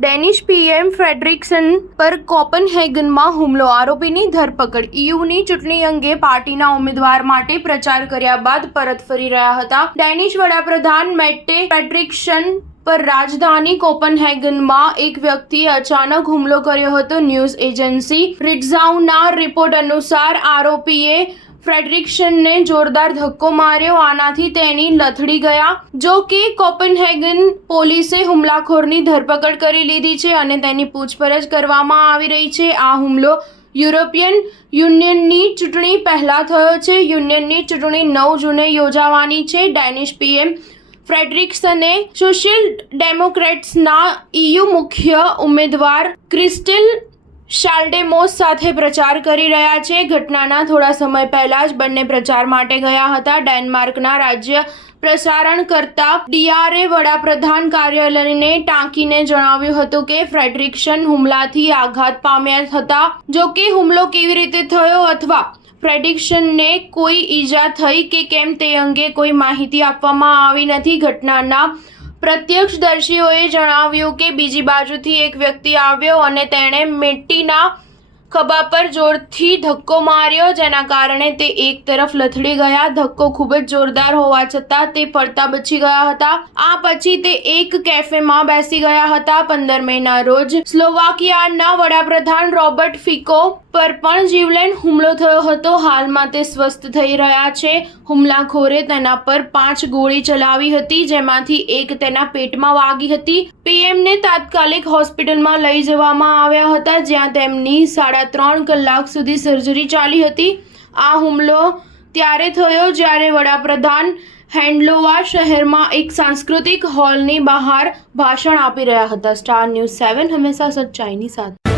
Danish PM Frederiksen પર કોપનહેગનમાં હુમલો, આરોપીની ધરપકડ. ઈયુની ચૂંટણી અંગે પાર્ટીના ઉમેદવાર માટે પ્રચાર કર્યા બાદ પરત ફરી રહ્યા હતા ડેનિશ વડાપ્રધાન મેટ્ટે ફ્રેડરિક્સન પર રાજધાની કોપનહેગનમાં એક વ્યક્તિએ અચાનક હુમલો કર્યો હતો. ન્યૂઝ એજન્સી રિટ્ઝાઉના રિપોર્ટ અનુસાર આરોપીએ ફ્રેડરિક્સનને જોરદાર ધક્કો માર્યો. આનાથી તેની લથડી ગયા. જો કે કોપનહેગન પોલીસે હુમલાખોરની ધરપકડ કરી લીધી છે અને તેની પૂછપરછ કરવામાં આવી રહી છે. આ હુમલો યુરોપિયન યુનિયનની ચૂંટણી પહેલા થયો છે. યુનિયનની ચૂંટણી 9 જૂને યોજાવાની છે. ડેનિશ પીએમ ફ્રેડરિક્સને સોશિયલ ડેમોક્રેટ્સના ઈયુ મુખ્ય ઉમેદવાર ક્રિસ્ટેલ શાલ્ડેમોસ સાથે પ્રચાર કરી રહ્યા છે. ઘટનાના થોડા સમય પહેલા જ બંને પ્રચાર માટે ગયા હતા. ડેનમાર્કના રાજ્ય પ્રસારણકર્તા ડીઆરએ વડાપ્રધાન કાર્યાલયને ટાંકીને જણાવ્યું હતું કે ફ્રેડરિક્સન હુમલાથી આઘાત પામ્યા હતા. જો કે હુમલો કેવી રીતે થયો અથવા ફ્રેડરિક્સનને કોઈ ઈજા થઈ કે કેમ તે અંગે કોઈ માહિતી આપવામાં આવી નથી. ઘટનાના પ્રત્યક્ષદર્શીઓએ જણાવ્યું કે બીજી બાજુથી એક વ્યક્તિ આવ્યો અને તેણે મેટ્ટીના ખભા પર જોરથી ધક્કો માર્યો, જેના કારણે તે એક તરફ લથડી ગયા. ધક્કો ખૂબ જ જોરદાર હોવા છતાં તે પડતા બચી ગયા હતા. આ પછી તે એક કેફેમાં બેસી ગયા હતા. 15 મેના રોજ સ્લોવાકિયાના વડાપ્રધાન રોબર્ટ ફિકો પર પણ જીવલેણ હુમલો થયો હતો. હાલમાં તે સ્વસ્થ થઈ રહ્યા છે. હુમલાખોરે તેના પર 5 ગોળી ચલાવી હતી, જેમાંથી એક તેના પેટમાં વાગી હતી. પીએમને તાત્કાલિક હોસ્પિટલમાં લઈ જવામાં આવ્યા હતા, જ્યાં તેમની 3.5 કલાક સુધી સર્જરી ચાલી હતી. આ હુમલો ત્યારે થયો જ્યારે વડાપ્રધાન હેન્ડલોવા શહેરમાં એક સાંસ્કૃતિક હોલની બહાર ભાષણ આપી રહ્યા હતા. સ્ટાર ન્યૂઝ 7 હંમેશા સચ્ચાઈની સાથે.